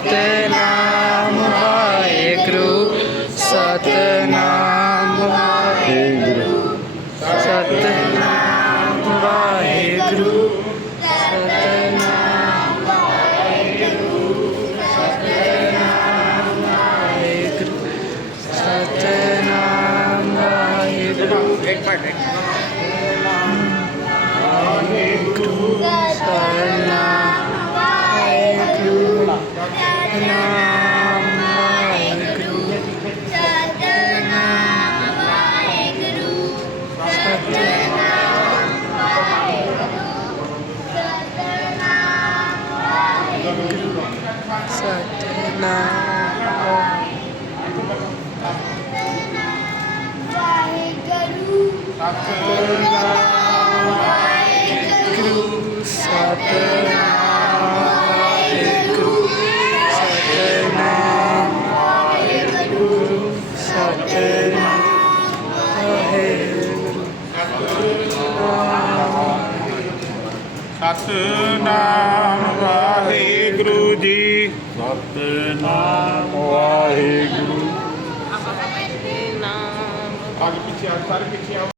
ਸਤਨਾਮ ਵਾਹਿਗੁਰੂ ਸਤਨਾਮ ਵਾਹਿਗੁਰੂ ਸਤਨਾਮ ਵਾਹਿਗੁਰੂ ਸਤਨਾਮ ਵਾਹਿਗੁਰੂ ਸਤਨਾਮ ਵਾਹਿਗੁਰੂ ਸਤਨਾਮ ਸਤਨਾਮ ਵਾਹਿਗੁਰੂ ਸਤਨਾਮ ਵਾਹਿਗੁਰੂ ਸਤਨਾਮ ਵਾਹਿਗੁਰੂ ਸਤਨਾਮ ਵਾਹਿਗੁਰੂ ਸਤਨਾਮ ਵਾਹਿਗੁਰੂ ਜੀ ਸਤਨਾਮ ਵਾਹਿਗੁਰੂ। ਅੱਗੇ ਪਿੱਛੇ ਆ ਸਾਰੇ ਪਿੱਛੇ ਆ